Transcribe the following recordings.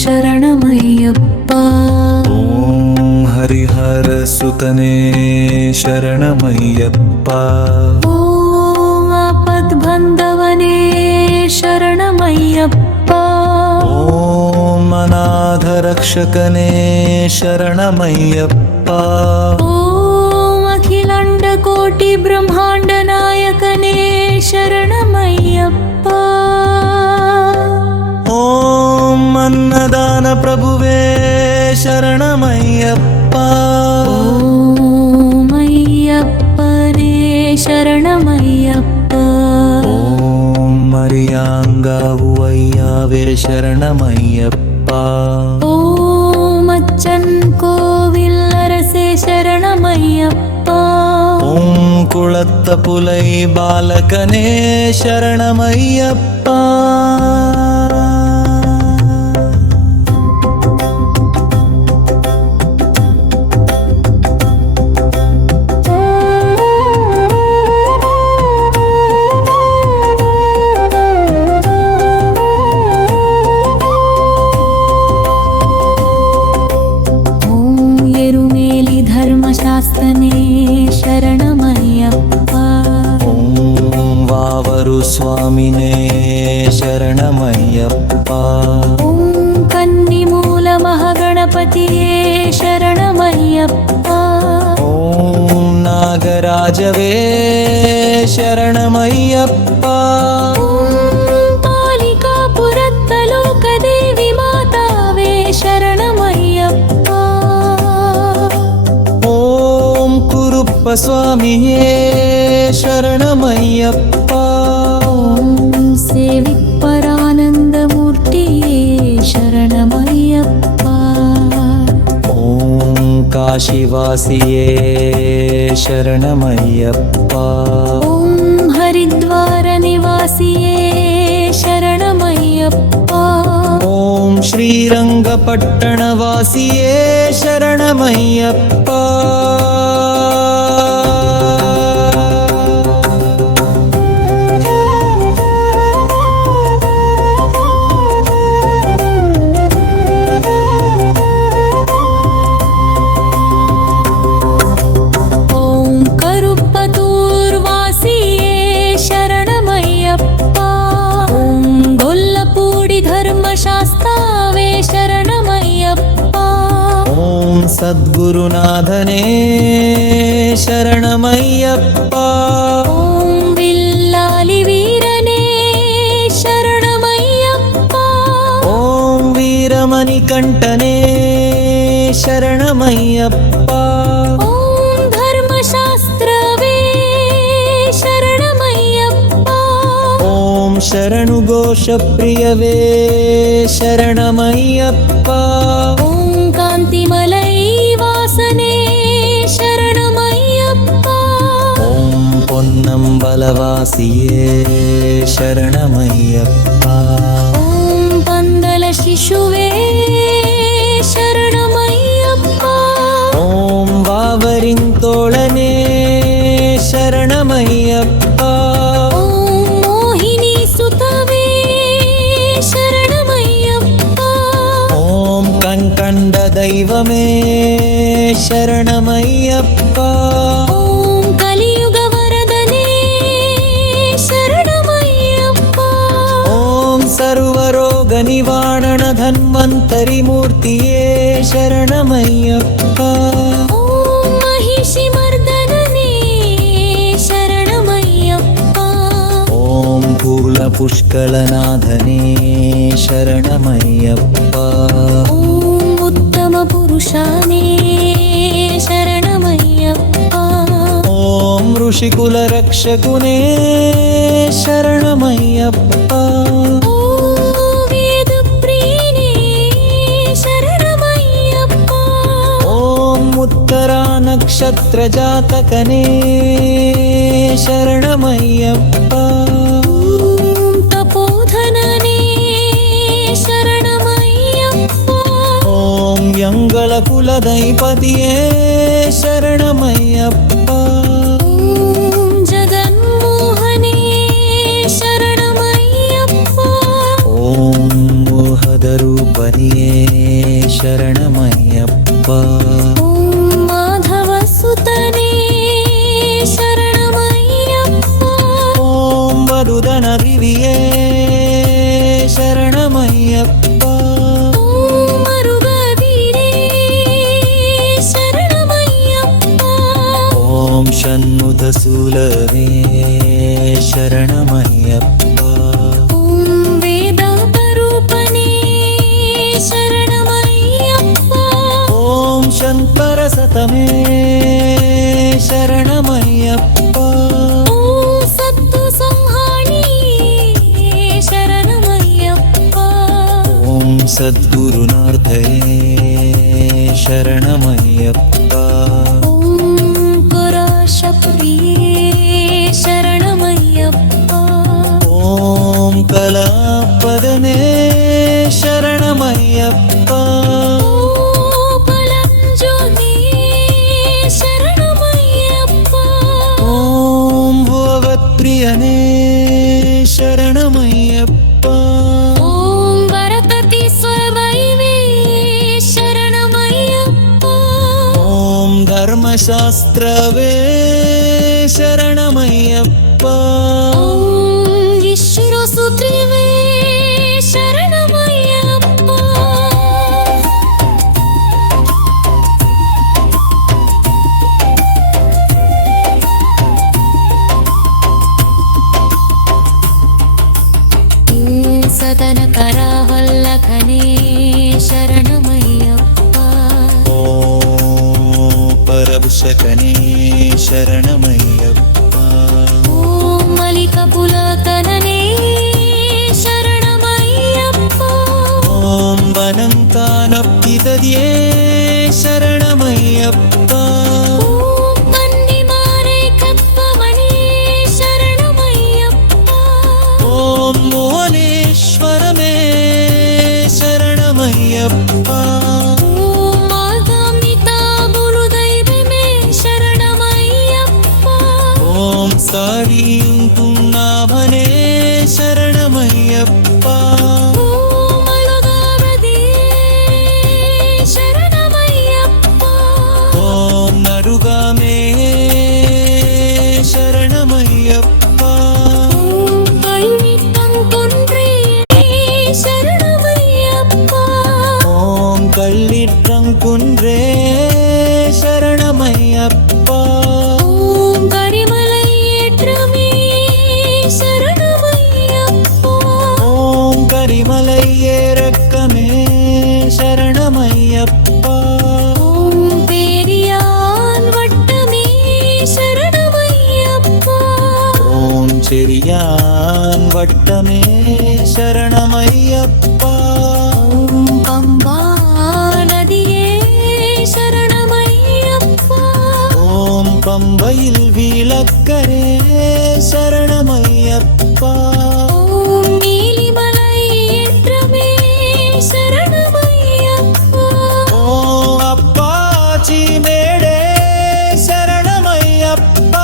ಶರಣಮಯ್ಯಪ್ಪ. ಓಂ ಹರಿಹರ ಸುತನೇ ಶರಣಮಯ್ಯಪ್ಪ. ಓಂ ಆಪದ್ಬಂಧವನೇ ಶರಣಮಯ್ಯಪ್ಪ. ಓಂ ಅನಾಥ ರಕ್ಷಕನೇ ಶರಣಮಯ್ಯಪ್ಪ. ಓಂ ಅಖಿಲಾಂಡ ಕೋಟಿ ಬ್ರಹ್ಮಾಂಡ ನಾಯಕನೇ ಶರಣಮಯ್ಯಪ್ಪ. ಓಂ ಅನ್ನದಾನ ಪ್ರಭುವೇ ಶರಣಮಯ್ಯಪ್ಪ. ಓಂ ಅಯ್ಯಪ್ಪನೇ ಶರಣಮಯ್ಯಪ್ಪ. ಓಂ ಮರಿಯಾಂಗಾವು ಅಯ್ಯಾವೇ ಶರಣಮಯ್ಯಪ್ಪ. ಓಂ ಅಚ್ಚನ್ ಕೋವಿಲ್ ಅರಸೇ ಶರಣಮಯ್ಯಪ್ಪ. ಓಂ ಕುಳತ್ತ ಪುಲೈ ಬಾಲಕನೇ ಶರಣಮಯ್ಯಪ್ಪ. ಧರ್ಮಶಾಸ್ತ್ರನೇ ಶರಣಮಯ್ಯಪ್ಪ. ಓಂ ವಾವರು ಸ್ವಾಮಿನೇ ಶರಣಮಯ್ಯಪ್ಪ. ಓಂ ಕನ್ನಿಮೂಲ ಮಹಾಗಣಪತಿಯೇ ಶರಣಮಯ್ಯಪ್ಪ. ಓಂ ನಾಗರಾಜವೇ ಶರಣಮಯ್ಯಪ್ಪ. ಓಂ ಪಾಲಿಕಾಪುರತ್ತ ಲೋಕದೇವಿ ಮಾತಾವೇ ಶರಣಮಯ್ಯಪ್ಪ. ಕುರುಪ್ಪ ಸ್ವಾಮಿಯೇ ಶರಣಮಯ್ಯಪ್ಪ. ಓಂ ಸೇವಿಪ್ಪರಾನಂದ ಮೂರ್ತಿಯೇ ಶರಣಮಯ್ಯಪ್ಪ. ಓಂ ಕಾಶಿವಾಸಿಯೇ ಶರಣಮಯ್ಯಪ್ಪ. ಓಂ ಹರಿದ್ವಾರ ನಿವಾಸಿಯೇ ಶರಣಮಯ್ಯಪ್ಪ. ಓಂ ಶ್ರೀರಂಗಪಟ್ಟಣವಾಸಿಯೇ ಶರಣಮಯ್ಯಪ್ಪ. ಓಂ ಕರುಪ್ಪತೂರ್ವಾಸಿಯೇ ಶರಣಮಯ್ಯಪ್ಪ. ಓಂ ಗೊಲ್ಲಪೂಡಿ ಧರ್ಮಶಾಸ್ತಾವೇ ಶರಣಮಯ್ಯಪ್ಪ. ಓಂ ಸದ್ಗುರುನಾಥನೇ ಶರಣಮಯ್ಯಪ್ಪ. ಓಂ ವಿಲ್ಲಾಲಿ ವೀರನೇ ಶರಣಮಯ್ಯಪ್ಪ. ಓಂ ವೀರಮಣಿಕಂಠನೇ ಶರಣಮಯ್ಯಪ್ಪ. ಓಂ ಧರ್ಮಶಾಸ್ತ್ರವೇ ಶರಣಮಯ್ಯಪ್ಪ. ಓಂ ಶರಣು ಘೋಷಪ್ರಿಯವೇ ಶರಣಮಯ್ಯಪ್ಪ. ಓಂ ಕಾಂತಿಮಲೈ ವಾಸನೆ ಶರಣಮಯ್ಯಪ್ಪ. ಓಂ ಪೊನ್ನಂಬಲವಾಸಿಯೇ ಶರಣಮಯ್ಯಪ್ಪ. ಓಂ ಪಂದಲ ಶಿಶುವೇ ಶರಣಮಯ್ಯಪ್ಪ. ಓಂ ವಾವರಿಂತೋಳನೇ ಶರಣಮಯ್ಯಪ್ಪ. ಓಂ ಮೋಹಿನಿ ಸುತವೇ ಶರಣಮಯ್ಯಪ್ಪ. ಓಂ ಕಂಕಂಡ ದೈವಮೇ ಶರಣಮಯ್ಯಪ್ಪ. ಓಂ ಕಲಿಯುಗ ವರದನೇ ಶರಣಮಯ್ಯಪ್ಪ. ಓಂ ಸರ್ವರೋಗ ನಿವಾರಣ ಧನ್ವಂತರಿ ಮೂರ್ತಿಯೇ ಶರಣಮಯ್ಯಪ್ಪ. ಓಂ ಮಹಿಷಿ ಮರ್ದನನೇ ಶರಣಮಯ್ಯಪ್ಪ. ಓಂ ಕೂಲ ಪುಷ್ಕಳನಾಥನೇ ಶರಣಮಯ್ಯಪ್ಪ. ಓಂ ಉತ್ತಮ ಪುರುಷನೇ ಶರಣಮಯ್ಯಪ್ಪ. ಓಂ ಋಷಿಕುಲ ರಕ್ಷಕುನೇ ಶರಣಮಯ್ಯಪ್ಪ. ಓಂ ವೇದ ಪ್ರಿಯನೇ ಶರಣಮಯ್ಯಪ್ಪ. ಓಂ ಉತ್ತರ ನಕ್ಷತ್ರ ಜಾತಕನೇ ಶರಣಮಯ್ಯಪ್ಪ. ಓಂ ತಪೋಧನನೇ ಶರಣಮಯ್ಯಪ್ಪ. ಓಂ ಯಂಗಳ ಕುಲದೈಪತಿಯೇ ಶರಣಮಯ್ಯಪ್ಪ. ಓಂ ಜಗನ್ಮೋಹನೇ ಶರಣಮಯ್ಯಪ್ಪ. ಓಂ ಮೋಹದ ರೂಪನಿಯೇ வேதசூலவே சரணமையப்பா. ஓம் வேதாந்தரூபனே சரணமையப்பா. ஓம் சங்கரசதமே சரணமையப்பா. ஓம் சத்து சம்ஹாணி சரணமையப்பா. ஓம் சத்குருநாதயே சரணமையப்பா. ஓம் பராசக்தியே சரணமையப்பா. ஓம் கலாபதனே சரணமையப்பா. ஓம் பலஞ்சோதி சரணமையப்பா. ஓம் புவத்பிரியனே சரணமையப்பா. ஓம் வரகதி ஸ்வவைவே சரணமையப்பா. ஓம் தர்மசாஸ்திரவே சரணமையப்பா. ஓம் ஈஸ்வர சூத்ரிவே சரணமையப்பா. ಸದನ ಕರಾವಲ್ಲಖನೇ ಶರಣಮಯ್ಯಪ್ಪ. ಓಂ ಪರಭುಷಕನೇ ಶರಣಮಯ್ಯಪ್ಪ. ಓಂ ಮಲಿಕ ಪುಲಕನನೇ ಶರಣಮಯ್ಯಪ್ಪ. ಓಂ ವನಂತಾನಪ್ಪಿದದಿಯೇ ಶರಣಮಯ್ಯಪ್ಪ. ಓಂ ಮನ್ನಿಮಾರೈ ಕಪ್ಪಮಣಿ ಶರಣಮಯ್ಯಪ್ಪ. ಓಂ ಮೋಹನೇಶ್ವರಮೇ ಶರಣಮಯ್ಯಪ್ಪ. ಓಂ ಮಾಲ್ಗಾಮಿತಾ ಗುರುದೈವಮೇ ಶರಣಮಯ್ಯಪ್ಪ. ಓಂ ಸಾರಿಯುಂಟುನ್ನಾಭನೇ ಶರಣಮಯ್ಯಪ್ಪ. ಓಂ ಅಳುಗಾವದಿಯೇ ಶರಣಮಯ್ಯಪ್ಪ. ಓಂ ನರುಗಾಮೇ ಶರಣಮಯ್ಯಪ್ಪ. ಓಂ ಕಳ್ಳಿಟ್ಟಂಕೊಂಡ್ರೆ ಶರಣಮಯ್ಯಪ್ಪ. ಓಂ ಕಳ್ಳಿಟ್ರಂಕುಂಡ್ರೇ ಶರಣಮಯ್ಯಪ್ಪ. ஓம் கரிமலையேற்றமே சரணமய்யப்பா. ஓம் கரிமலையேறக்கமே ಶರಣಮಯ್ಯಪ್ಪ. ஓம் பேரியான் வட்டமே சரணமய்யப்பா. ஓம் செரியான் வட்டமே ಶರಣಮಯ್ಯಪ್ಪ. ஓம் பம்பா நதியே சரணமய்யப்பா. ஓம் பம்பையில் விளக்கரே ಶರಣಮಯ್ಯಪ್ಪ. ஓம் நீலிமலையேற்றமே சரணமய்யப்பா. ஓம் அப்பாச்சி மேடே ಶರಣಮಯ್ಯಪ್ಪ.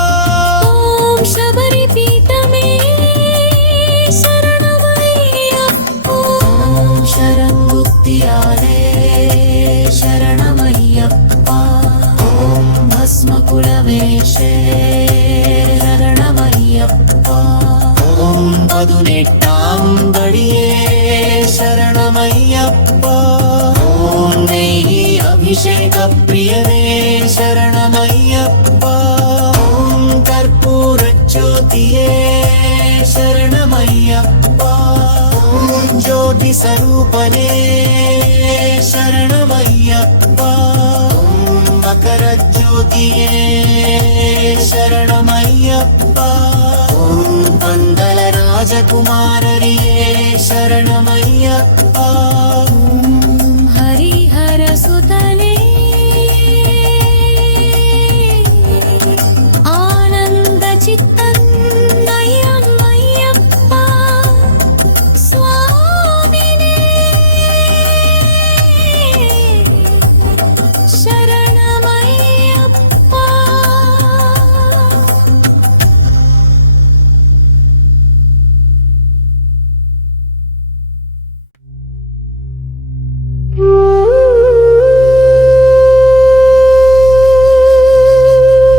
ஓம் சபரி பீட்டமே சரணமய்யப்பா. ஓம் ಶರಂಗುತ್ತಿಯಾಲೇ ಶರಣಮಯ್ಯಪ್ಪ. ಓಂ ಭಸ್ಮಕುಲವೇಶೇ ಶರಣಮಯ್ಯಪ್ಪ. ಓಂ ಪದುನೆಟ್ಟಾಂಬಡಿಯೇ ಶರಣಮಯ್ಯಪ್ಪ. ಓಂ ನೈಹಿ ಅಭಿಷೇಕ ಪ್ರಿಯನೇ ಶರಣಮಯ್ಯಪ್ಪ. ಓಂ ಕರ್ಪೂರ ಜ್ಯೋತಿಯೇ ಶರಣಮಯ್ಯಪ್ಪ. ಓಂ ಜ್ಯೋತಿ ಸ್ವರೂಪನೇ ಶರಣಮಯ್ಯಪ್ಪ. ಓಂ ಮಕರ ಜ್ಯೋತಿಯೇ ಶರಣಮಯ್ಯಪ್ಪ. ಓಂ ಪಂದಲ ರಾಜಕುಮಾರರಿಯೇ ಶರಣ